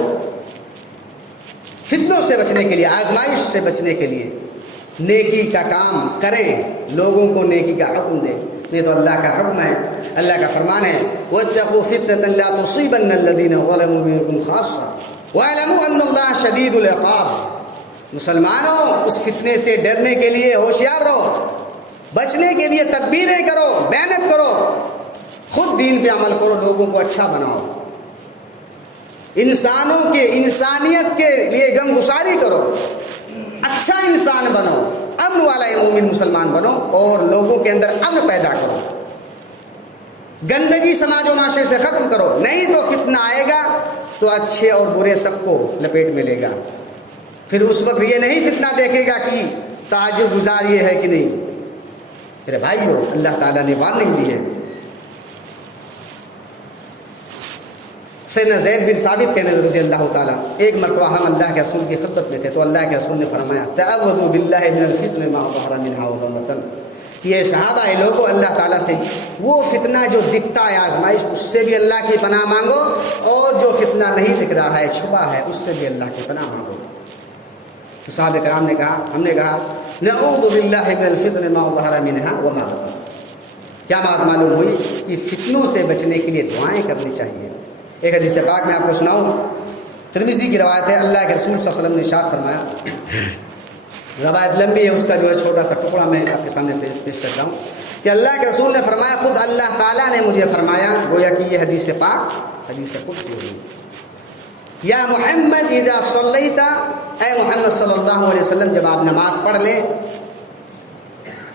فتنوں سے بچنے کے لیے، آزمائش سے بچنے کے لیے نیکی کا کام کریں، لوگوں کو نیکی کا حکم دیں۔ یہ تو اللہ کا حکم ہے، اللہ کا فرمان ہے، وَاتَّقُوا فِتْنَةً لَا تُصِيبَنَّ الَّذِينَ ظَلَمُوا مِنكُمْ خَاصَّةً وَاعْلَمُوا أَنَّ اللَّهَ شَدِيدُ الْعِقَابِ۔ مسلمانوں، اس فتنے سے ڈرنے کے لیے ہوشیار رہو، بچنے کے لیے تدبیریں کرو، محنت کرو، خود دین پہ عمل کرو، لوگوں کو اچھا بناؤ، انسانوں کے انسانیت کے لیے غمگساری کرو، اچھا انسان بنو، امن والا مومن مسلمان بنو، اور لوگوں کے اندر امن پیدا کرو، گندگی سماج و معاشرے سے ختم کرو، نہیں تو فتنہ آئے گا تو اچھے اور برے سب کو لپیٹ میں لے گا۔ پھر اس وقت یہ نہیں فتنہ دیکھے گا کہ تعجب گزار یہ ہے کہ نہیں۔ میرے بھائیو، اللہ تعالیٰ نے وارننگ دی ہے۔ سیدنا زید بن ثابت کہنے رضی اللہ تعالیٰ، ایک مرتبہ ہم اللہ کے رسول کی خدمت میں تھے تو اللہ کے رسول نے فرمایا تعوذوا باللہ من الفتن ما ظہر منها وما بطن، یہ صحابہ لوگوں اللہ تعالیٰ سے وہ فتنہ جو دکھتا ہے، آزمائش، اس سے بھی اللہ کی پناہ مانگو، اور جو فتنہ نہیں دکھ رہا ہے، چھپا ہے، اس سے بھی اللہ کی پناہ مانگو۔ تو صحابہ کرام نے کہا، ہم نے کہا نعوذ باللہ من الفتن ما ظہر منها وما بطن۔ کیا بات معلوم ہوئی کہ فتنوں سے بچنے کے لیے دعائیں کرنی چاہیے۔ ایک حدیث پاک میں آپ کو سناؤں، ترمذی کی روایت ہے، اللہ کے رسول صلی اللہ علیہ وسلم نے ارشاد فرمایا، روایت لمبی ہے، اس کا جو ہے چھوٹا سا ٹکڑا میں آپ کے سامنے پیش کرتا ہوں، کہ اللہ کے رسول نے فرمایا، خود اللہ تعالیٰ نے مجھے فرمایا، گویا کہ یہ حدیث پاک حدیث قدسی ہوئی، یا محمد اذا صلیت، اے محمد صلی اللہ علیہ وسلم، جب آپ نماز پڑھ لیں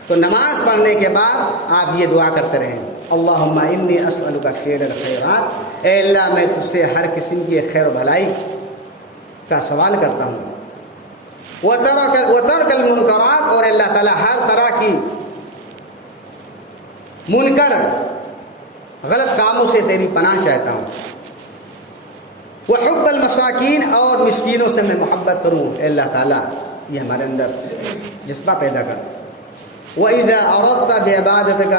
تو نماز پڑھنے کے بعد آپ یہ دعا کرتے رہیں، اللہم انی اسألک فعل الخیرات، اے اللہ میں تجھ سے ہر قسم کی خیر و بھلائی کا سوال کرتا ہوں، وترک المنکرات، اور اللہ تعالیٰ ہر طرح کی منکر غلط کاموں سے تیری پناہ چاہتا ہوں، وحب المساکین، اور مسکینوں سے میں محبت کروں، اے اللہ تعالیٰ یہ ہمارے اندر جذبہ پیدا کر، وَإِذَا أَرَدْتَ بِعِبَادَتِكَ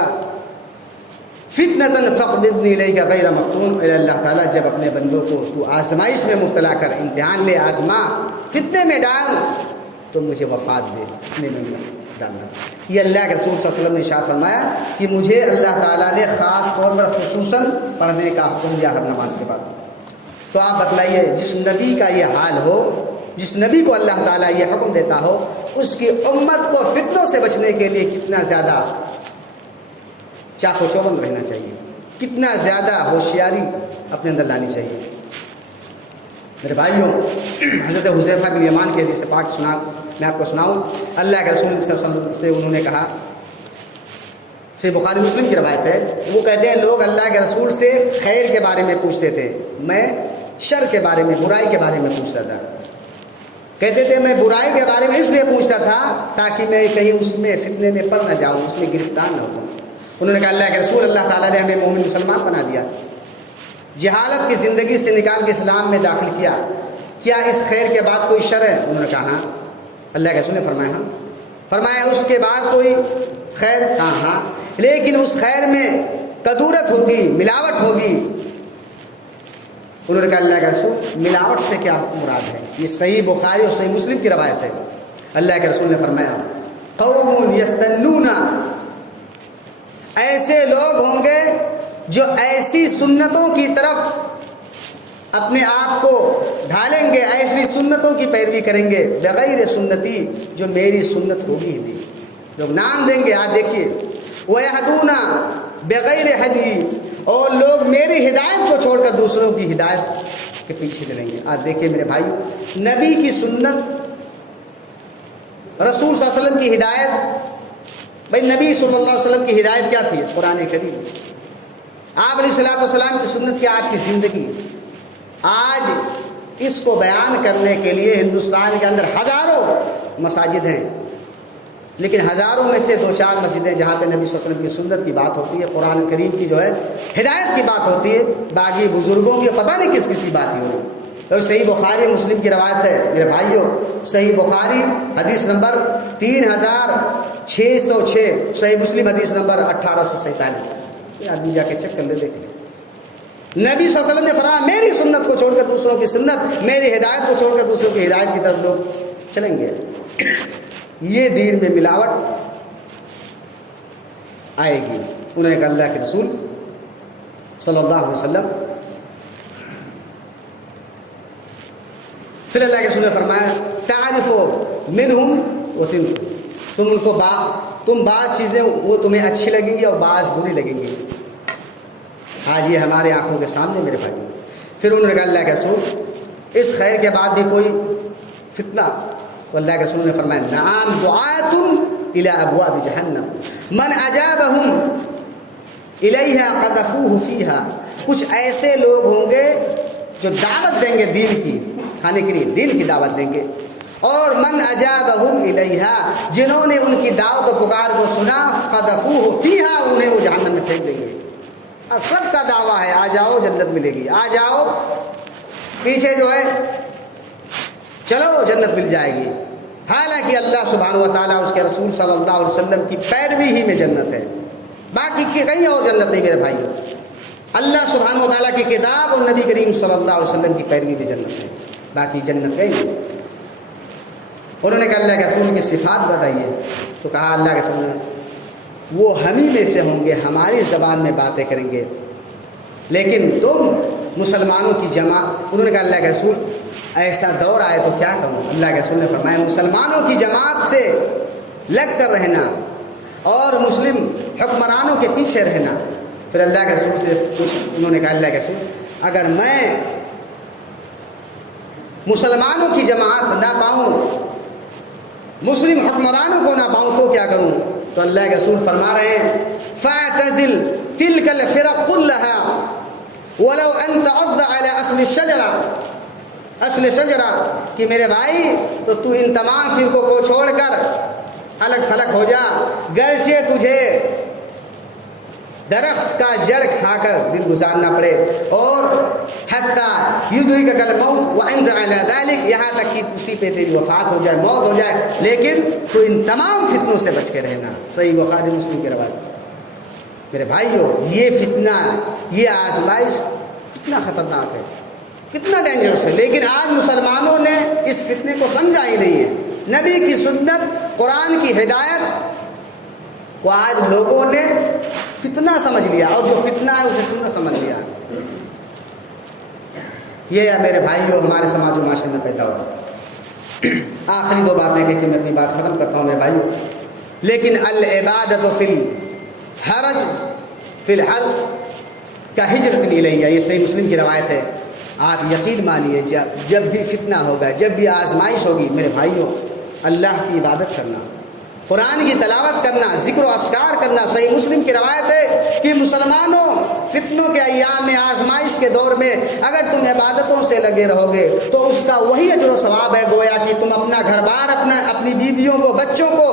فِتْنَةً فَاقْبِضْنِي إِلَيْكَ غَيْرَ مَفْتُونٍ، اے اللہ تعالیٰ جب اپنے بندوں کو تو آزمائش میں مبتلا کر، امتحان لے، آزما، فتنے میں ڈال، تو مجھے وفات دے، ڈالنا. یہ اللہ کے رسول صلی اللہ علیہ وسلم نے ارشاد فرمایا کہ مجھے اللہ تعالیٰ نے خاص طور پر خصوصاً پڑھنے کا حکم دیا ہر نماز کے بعد. تو آپ بتلائیے جس نبی کا یہ حال ہو، جس نبی کو اللہ تعالیٰ یہ حکم دیتا ہو، اس کی امت کو فتنوں سے بچنے کے لیے کتنا زیادہ چاق و چوبند رہنا چاہیے، کتنا زیادہ ہوشیاری اپنے اندر لانی چاہیے. میرے بھائیوں، حضرت حذیفہ بن یمان کی حدیث پاک میں آپ کو سناؤں. اللہ کے رسول صلی اللہ علیہ وسلم سے انہوں نے کہا، سے بخاری مسلم کی روایت ہے، وہ کہتے ہیں لوگ اللہ کے رسول سے خیر کے بارے میں پوچھتے تھے، میں شر کے بارے میں، برائی کے بارے میں پوچھتا تھا. کہتے تھے میں برائی کے بارے میں اس لیے پوچھتا تھا تاکہ میں کہیں اس میں فتنے میں پڑ نہ جاؤں، اس میں گرفتار نہ ہوں. انہوں نے کہا اللہ کے رسول، اللہ تعالیٰ نے ہمیں مومن مسلمان بنا دیا، جہالت کی زندگی سے نکال کے اسلام میں داخل کیا، کیا اس خیر کے بعد کوئی شر ہے؟ انہوں نے کہا ہاں. اللہ کے رسول نے فرمایا ہاں. فرمایا اس کے بعد کوئی خیر؟ کہا ہاں. لیکن اس خیر میں کدورت ہوگی، ملاوٹ ہوگی. انہوں نے کہا اللہ کے رسول ملاوٹ سے کیا مراد ہے؟ یہ صحیح بخاری اور صحیح مسلم کی روایت ہے. اللہ کے رسول نے فرمایا قوم یستنون، ایسے لوگ ہوں گے جو ایسی سنتوں کی طرف اپنے آپ کو ڈھالیں گے، ایسی سنتوں کی پیروی کریں گے، بغیر سنتی، جو میری سنت ہوگی بھی. لوگ نام دیں گے، آج دیکھیے وَيَهْدُونَ بغیر ہدی، اور لوگ میری ہدایت کو چھوڑ کر دوسروں کی ہدایت کے پیچھے چلیں گے. آج دیکھیے میرے بھائیو، نبی کی سنت، رسول صلی اللہ علیہ وسلم کی ہدایت. بھائی نبی صلی اللہ علیہ وسلم کی ہدایت کیا تھی؟ قرآن کریم. آپ علیہ الصلوۃ والسلام کی سنت کیا؟ آپ کی زندگی. آج اس کو بیان کرنے کے لیے ہندوستان کے اندر ہزاروں مساجد ہیں، لیکن ہزاروں میں سے 2-4 مسجدیں جہاں پہ نبی صلی اللہ علیہ وسلم کی سنت کی بات ہوتی ہے، قرآن کریم کی جو ہے ہدایت کی بات ہوتی ہے، باقی بزرگوں کی پتہ نہیں کس کی بات ہی ہو رہی. تو صحیح بخاری مسلم کی روایت ہے میرے بھائیوں، صحیح بخاری حدیث نمبر 3606، صحیح مسلم حدیث نمبر 1847. آدمی جا کے چیک کر لے، دیکھ لے. نبی صلی اللہ علیہ وسلم نے فرمایا میری سنت کو چھوڑ کر دوسروں کی سنت، میری ہدایت کو چھوڑ کر دوسروں کی ہدایت کی طرف لوگ چلیں گے. یہ دین میں ملاوٹ آئے گی. انہوں نے کہا اللہ کے رسول صلی اللہ علیہ وسلم. پھر اللہ کے رسول نے فرمایا تعرف منہم وتنکر، تم ان کو تم بعض چیزیں وہ تمہیں اچھی لگیں گی اور بعض بری لگیں گی. آج یہ ہمارے آنکھوں کے سامنے میرے بھائی. پھر انہوں نے کہا اللہ کے رسول اس خیر کے بعد بھی کوئی فتنہ؟ تو اللہ کے رسول نے فرمایا نعم دعات الی ابواب جہنم من اجابہم الیہا قذفوہ فیہا. کچھ ایسے لوگ ہوں گے جو دعوت دیں گے دین کی، کھانے کے لیے دین کی دعوت دیں گے، اور من اجابہم الیہا، جنہوں نے ان کی دعوت و پکار کو سنا، قذفوہ فیہا، انہیں وہ جہنم میں پھینک دیں گے. سب کا دعویٰ ہے آ جاؤ جنت ملے گی، آ جاؤ پیچھے جو ہے چلو جنت مل جائے گی. حالانکہ اللہ سبحانہ و تعالیٰ اس کے رسول صلی اللہ علیہ وسلم کی پیروی ہی میں جنت ہے، باقی کہیں اور جنت نہیں میرے بھائیوں. اللہ سبحانہ و تعالیٰ کی کتاب اور نبی کریم صلی اللہ علیہ وسلم کی پیروی میں جنت ہے، باقی جنت کہیں نہیں. انہوں نے کہا اللہ کے رسول کی صفات بتائیے. تو کہا اللہ کے رسول نے وہ ہمیں میں سے ہوں گے، ہماری زبان میں باتیں کریں گے، لیکن تم مسلمانوں کی جماعت. انہوں نے کہا اللہ کے رسول ایسا دور آئے تو کیا کروں؟ اللہ کے رسول نے فرمایا مسلمانوں کی جماعت سے لگ کر رہنا اور مسلم حکمرانوں کے پیچھے رہنا. پھر اللہ کے رسول سے انہوں نے کہا اللہ کے رسول اگر میں مسلمانوں کی جماعت نہ پاؤں، مسلم حکمرانوں کو نہ پاؤں تو کیا کروں؟ تو اللہ کے رسول فرما رہے ہیں فَاعْتَزِلْ تِلْكَ الْفِرَقُ كُلَّهَا وَلَوْ أَنْ تَعَضَّ عَلَى أَصْلِ الشَّجَرَةِ، اصل شجرہ کہ میرے بھائی تو ان تمام فرقوں کو چھوڑ کر الگ تھلگ ہو جا، گرچہ تجھے درخت کا جڑ کھا کر دن گزارنا پڑے، اور حتی یدرکک الموت وانزع علی ذلک، یہاں تک کہ اسی پہ تیری وفات ہو جائے، موت ہو جائے، لیکن تو ان تمام فتنوں سے بچ کے رہنا. صحیح بخاری مسلم کی روایت. میرے بھائیوں یہ فتنہ، یہ آزمائش کتنا خطرناک ہے. کتنا ڈینجرس ہے. لیکن آج مسلمانوں نے اس فتنے کو سمجھا ہی نہیں ہے. نبی کی سنت، قرآن کی ہدایت کو آج لوگوں نے فتنہ سمجھ لیا، اور جو فتنہ ہے اسے سنت سمجھ لیا. یہ ہے میرے بھائیوں ہمارے سماج و معاشرے میں پیدا ہوا. آخری 2 باتیں کہہ کے میں اپنی بات ختم کرتا ہوں میرے بھائیوں. لیکن العبادۃ فی الحرج فی الحل کا ہجرت الیہ، یہ صحیح مسلم کی روایت ہے. آپ یقین مانیے جب بھی فتنہ ہوگا، جب بھی آزمائش ہوگی میرے بھائیوں، اللہ کی عبادت کرنا، قرآن کی تلاوت کرنا، ذکر و اذکار کرنا. صحیح مسلم کی روایت ہے کہ مسلمانوں فتنوں کے ایام میں، آزمائش کے دور میں اگر تم عبادتوں سے لگے رہو گے تو اس کا وہی اجر و ثواب ہے گویا کہ تم اپنا گھر بار، اپنی بیویوں کو، بچوں کو،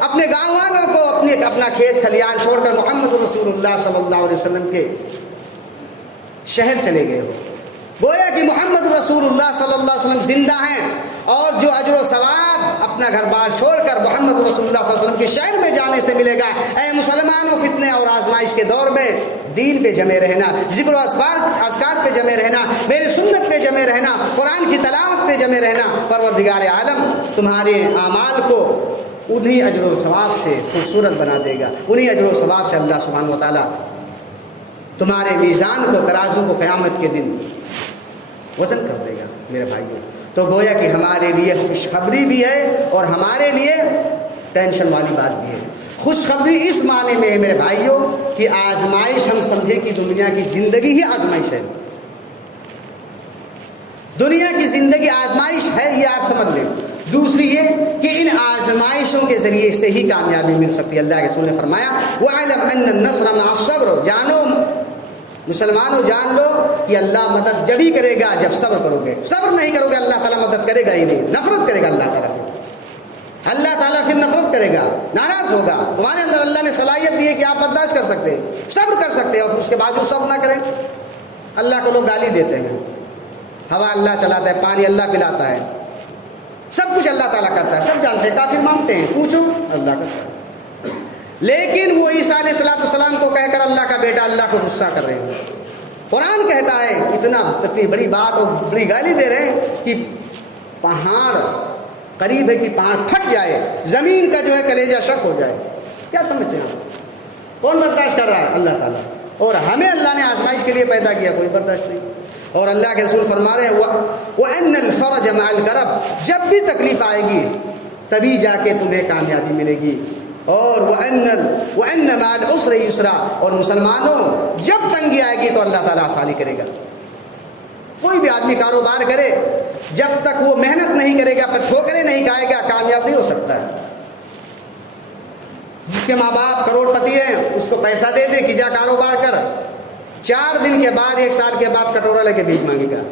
اپنے گاؤں والوں کو، اپنا کھیت کھلیان چھوڑ کر محمد رسول اللہ صلی اللہ علیہ وسلم کے شہر چلے گئے ہو. گویا کہ محمد رسول اللہ صلی اللہ علیہ وسلم زندہ ہیں، اور جو اجر و ثواب اپنا گھر بار چھوڑ کر محمد رسول اللہ صلی اللہ علیہ وسلم کے شہر میں جانے سے ملے گا. اے مسلمانوں، فتنے اور آزمائش کے دور میں دین پہ جمے رہنا، ذکر و اذکار پہ جمے رہنا، میری سنت پہ جمے رہنا، قرآن کی تلاوت پہ جمے رہنا. پروردگار عالم تمہارے اعمال کو انہی اجر و ثواب سے خوبصورت بنا دے گا. انہی اجر و ثواب سے اللہ سبحانہ و تعالیٰ تمہارے میزان کو، ترازو کو قیامت کے دن وزن کر دے گا میرے بھائیوں. تو گویا کہ ہمارے لیے خوشخبری بھی ہے اور ہمارے لیے ٹینشن والی بات بھی ہے. خوشخبری اس معنی میں ہے میرے بھائیوں کہ آزمائش ہم سمجھے کہ دنیا کی زندگی ہی آزمائش ہے. دنیا کی زندگی آزمائش ہے، یہ آپ سمجھ لیں. دوسری یہ کہ ان آزمائشوں کے ذریعے سے ہی کامیابی مل سکتی ہے. اللہ کے رسول نے فرمایا وَاعْلَمْ أَنَّ النَّصْرَ مَعَ الصَّبْرِ، جانو مسلمانوں جان لو کہ اللہ مدد جب ہی کرے گا جب صبر کرو گے. صبر نہیں کرو گے اللہ تعالیٰ مدد کرے گا ہی نہیں، نفرت کرے گا اللہ تعالیٰ. اللہ تعالیٰ پھر نفرت کرے گا، ناراض ہوگا. تمہارے اندر اللہ نے صلاحیت دی ہے کہ آپ برداشت کر سکتے ہیں، صبر کر سکتے ہیں، اور اس کے بعد وہ صبر نہ کریں. اللہ کو لوگ گالی دیتے ہیں، ہوا اللہ چلاتا ہے، پانی اللہ پلاتا ہے، سب کچھ اللہ تعالیٰ کرتا ہے، سب جانتے ہیں. کافر مانگتے ہیں، پوچھو اللہ کرتا ہے. لیکن وہ عیسیٰ علیہ السلام کو کہہ کر اللہ کا بیٹا اللہ کو غصہ کر رہے ہیں. قرآن کہتا ہے اتنی بڑی بات اور بڑی گالی دے رہے ہیں کہ پہاڑ قریب ہے کہ پہاڑ پھٹ جائے، زمین کا جو ہے کلیجہ شک ہو جائے. کیا سمجھتے ہیں آپ؟ کون برداشت کر رہا ہے؟ اللہ تعالیٰ. اور ہمیں اللہ نے آزمائش کے لیے پیدا کیا، کوئی برداشت نہیں. اور اللہ کے رسول فرما رہے ہیں وَأَنَّ الْفَرَجَ مَعَ الْكَرْبِ، جب بھی تکلیف آئے گی تبھی جا کے تمہیں کامیابی ملے گی. اور وَأَنَّ مَعَ الْعُسْرِ يُسْرًا، اور مسلمانوں جب تنگی آئے گی تو اللہ تعالیٰ آسانی کرے گا. کوئی بھی آدمی کاروبار کرے، جب تک وہ محنت نہیں کرے گا، پر ٹھوکریں نہیں کھائے گا، کامیاب نہیں ہو سکتا ہے. جس کے ماں باپ کروڑ پتی ہیں اس کو پیسہ دے دے کہ جا کاروبار کر، 4 دن کے بعد 1 سال کے بعد کٹورا لے کے بھیک مانگے گا.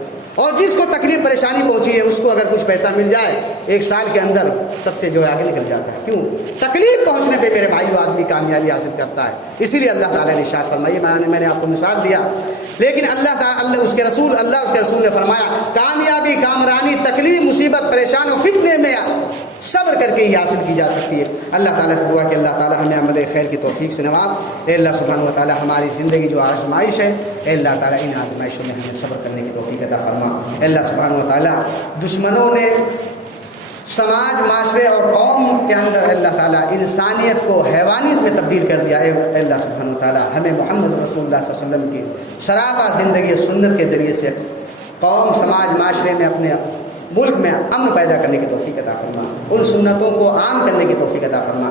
اور جس کو تکلیف پریشانی پہنچی ہے اس کو اگر کچھ پیسہ مل جائے 1 سال کے اندر سب سے جو آگے نکل جاتا ہے. کیوں؟ تکلیف پہنچنے پہ میرے بھائیو آدمی کامیابی حاصل کرتا ہے. اسی لیے اللہ تعالیٰ نے ارشاد فرمایا، میں نے آپ کو مثال دیا، لیکن اللہ اس کے رسول نے فرمایا کامیابی، کامرانی، تکلیف، مصیبت، پریشان و فتنے میں صبر کر کے ہی حاصل کی جا سکتی ہے. اللہ تعالیٰ سے دعا کہ اللہ تعالیٰ ہمیں عمل خیر کی توفیق سے نواز. اے اللہ سبحانہ و تعالیٰ ہماری زندگی جو آزمائش ہے، اے اللہ تعالیٰ ان آزمائشوں میں ہمیں صبر کرنے کی توفیق عطا فرما. اے اللہ سبحانہ و تعالیٰ دشمنوں نے سماج، معاشرے اور قوم کے اندر اللہ تعالیٰ انسانیت کو حیوانیت میں تبدیل کر دیا. اے اللہ سبحانہ و تعالیٰ ہمیں محمد رسول اللہ صلی اللہ علیہ وسلم کی سراپا زندگی سنت کے ذریعے سے قوم، سماج، معاشرے میں، اپنے ملک میں امن پیدا کرنے کی توفیق عطا فرما، ان سنتوں کو عام کرنے کی توفیق عطا فرما.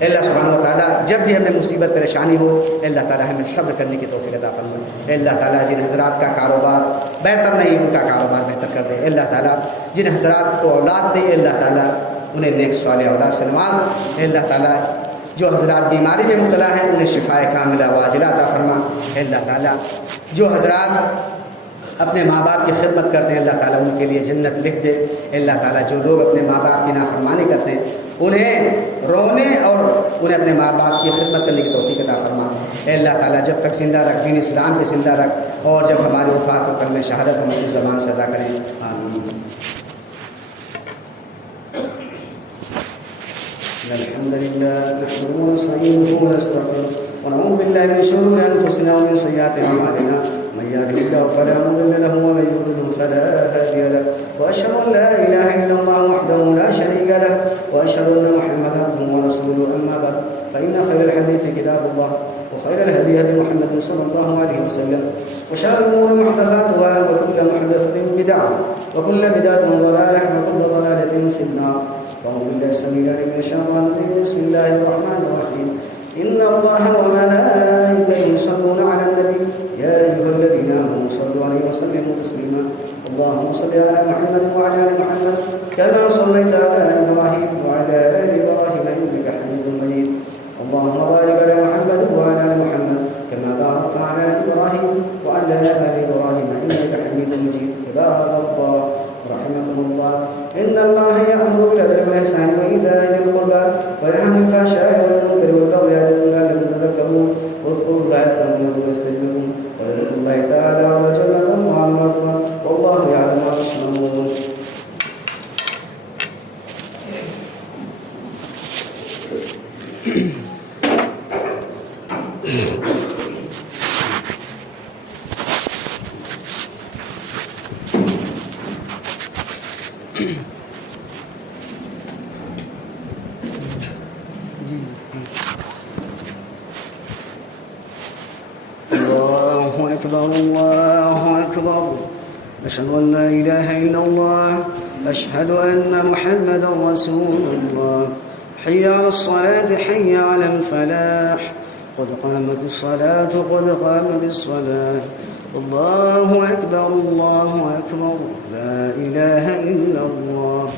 اے اللہ سبحانہ و تعالیٰ جب بھی ہمیں مصیبت پریشانی ہو، اے اللہ تعالیٰ ہمیں صبر کرنے کی توفیق عطا فرما. اے اللہ تعالیٰ جن حضرات کا کاروبار بہتر نہیں ان کا کاروبار بہتر کر دے. اے اللہ تعالیٰ جن حضرات کو اولاد دے، اے اللہ تعالیٰ انہیں نیک صالح اولاد سے نواز. اے اللہ تعالیٰ جو حضرات بیماری میں مبتلا ہیں انہیں شفائے کاملہ واجلہ عطا فرما. اے اللہ تعالیٰ جو حضرات اپنے ماں باپ کی خدمت کرتے ہیں اللہ تعالیٰ ان کے لیے جنت لکھ دے. اے اللہ تعالیٰ جو لوگ اپنے ماں باپ کی نافرمانی کرتے ہیں انہیں رونے اور انہیں اپنے ماں باپ کی خدمت کرنے کی توفیق عطا فرما. اے اللہ تعالیٰ جب تک زندہ رکھ، دین اسلام پہ زندہ رکھ، اور جب ہماری وفات ہو کلمہ شہادت ہم اپنی زبان سے ادا کریں. آمین. الحمد لله نحمده ونستعينه ونستغفره ونعوذ بالله من شرور انفسنا ومن سيئات اعمالنا من يهده الله فلا مضل له ومن يضلل فلا هادي له وأشهد أن لا إله إلا الله وحده لا شريك له وأشهد أن محمدا عبده ورسوله. أما بعد فإن خير الحديث كتاب الله وخير الهدي هدي محمد صلى الله عليه وسلم وشر الأمور محدثاتها وكل محدثة بدعة وكل بدعة ضلالة وكل ضلالة في النار. فأعوذ بالله السميع العليم من الشيطان الرجيم. بسم الله الرحمن الرحيم. إن الله وملائكته يصلون على النبي يا أيها الذين آمنوا صلوا عليه وسلموا تسليما. اللهم صل على محمد وعلى آل محمد كما صليت على إبراهيم وعلى آل إبراهيم إنك حميد مجيد. اللهم بارك على محمد وعلى آل محمد كما باركت على إبراهيم وعلى آل إبراهيم إنك حميد مجيد. عباد الله رحمكم الله، إن الله يأمر بالعدل والإحسان وإيتاء ذي القربى وينهى عن الفحشاء والمنكر والبغي يعظكم لعلكم تذكرون. واذكروا الله يذكركم ويستجب لكم ولذكر الله تعالى وجل الله أكبر والله يعلم ما تصنعون. الله أكبر الله أكبر. أشهد أن لا إله إلا الله أشهد أن محمدا رسول الله. حي على الصلاة حي على الفلاح قد قامت الصلاة قد قامت الصلاة. الله أكبر الله أكبر لا إله إلا الله.